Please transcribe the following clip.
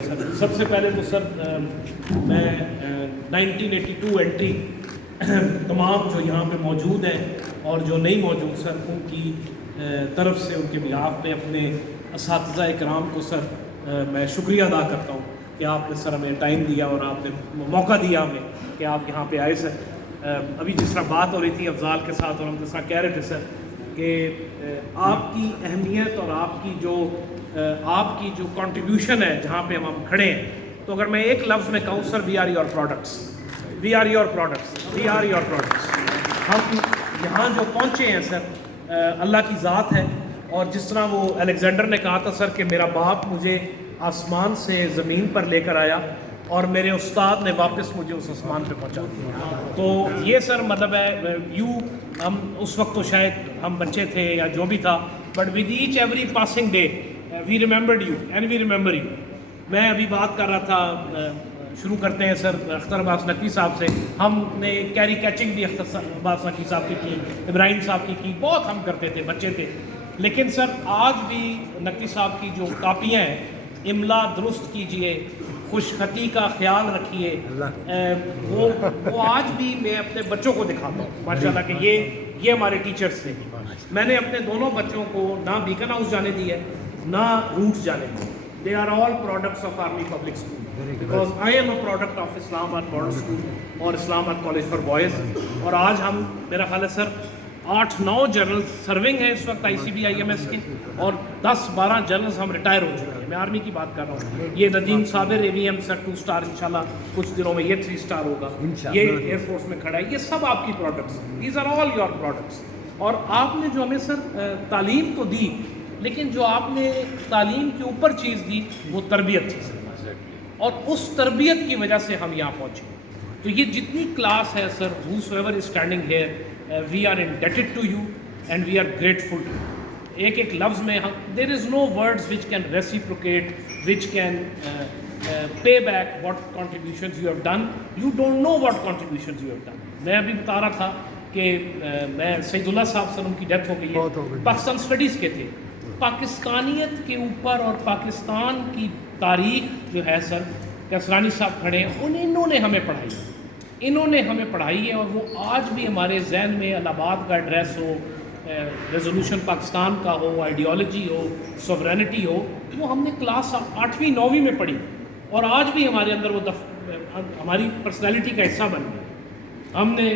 سب سے پہلے تو سر میں 1982 انٹری تمام جو یہاں پہ موجود ہیں اور جو نہیں موجود سر ان کی طرف سے ان کے بیہاف پہ اپنے اساتذہ اکرام کو سر میں شکریہ ادا کرتا ہوں کہ آپ نے سر ہمیں ٹائم دیا اور آپ نے موقع دیا ہمیں کہ آپ یہاں پہ آئے سر. ابھی جس طرح بات ہو رہی تھی افضال کے ساتھ اور ہم جس طرح کہہ رہے تھے سر کہ آپ کی اہمیت اور آپ کی جو کنٹریبیوشن ہے جہاں پہ ہم کھڑے ہیں، تو اگر میں ایک لفظ میں کہوں sir, we are your products, we are your products, we are your products. ہم یہاں جو پہنچے ہیں سر اللہ کی ذات ہے. اور جس طرح وہ الیگزینڈر نے کہا تھا سر کہ میرا باپ مجھے آسمان سے زمین پر لے کر آیا اور میرے استاد نے واپس مجھے اس آسمان پہ پہنچا دیا. تو یہ سر مطلب ہے ہم اس وقت تو شاید ہم بچے تھے یا جو بھی تھا، but with each every passing day we remembered you and we remember you. میں ابھی بات کر رہا تھا، شروع کرتے ہیں سر اختر عباس نقوی صاحب سے. ہم نے کیری کیچنگ بھی اختر عباس نقوی صاحب کی ابراہیم صاحب کی بہت ہم کرتے تھے، بچے تھے. لیکن سر آج بھی نقوی صاحب کی جو کاپیاں ہیں، املا درست کیجئے، خوش خطی کا خیال رکھیے، وہ آج بھی میں اپنے بچوں کو دکھاتا ہوں ماشاءاللہ کہ یہ ہمارے ٹیچرز تھے. میں نے اپنے دونوں بچوں کو نہ بیکن ہاؤس جانے دی ہے نہ روٹ جانے دی. They are all products of Army Public School because I am a product of Islam Abad Model School اور اسلام آباد کالج فار بوائز. اور آج ہم میرا خیال ہے سر 8-9 جنرل سرونگ ہیں اس وقت ICB-IMS کے، اور 10-12 جنرلز ہم ریٹائر ہو چکے ہیں. میں آرمی کی بات کر رہا ہوں. یہ ندیم صابر AVM سر 2 اسٹار انشاءاللہ کچھ دنوں میں یہ 3 اسٹار ہوگا. یہ ایئر فورس میں کھڑا ہے. یہ سب آپ کی پروڈکٹس ہیں. These are all your products. اور آپ نے جو ہمیں سر تعلیم تو دی، لیکن جو آپ نے تعلیم کے اوپر چیز دی وہ تربیت تھی سر، اور اس تربیت کی وجہ سے ہم یہاں پہنچے. تو یہ جتنی کلاس ہے سر، whosoever is standing here, we are indebted to you and we are grateful to you. ایک لفظ میں there is no words which can reciprocate, which can pay back what contributions you have done. You don't know what contributions you have done. میں ابھی بتا رہا تھا کہ میں سعید اللہ صاحب سر ان کی ڈیتھ ہو گئی ہے، پاکستان اسٹڈیز کے تھے. پاکستانیت کے اوپر اور پاکستان کی تاریخ جو ہے سر، کسرانی صاحب کھڑے ہیں، انہوں نے ہمیں پڑھائی ہے. اور وہ آج بھی ہمارے ذہن میں الہ آباد کا ایڈریس ہو، ریزولوشن پاکستان کا ہو، آئیڈیالوجی ہو، سوورینٹی ہو، وہ ہم نے کلاس 8ویں-9ویں میں پڑھی اور آج بھی ہمارے اندر وہ ہماری پرسنالٹی کا حصہ بن گئی. ہم نے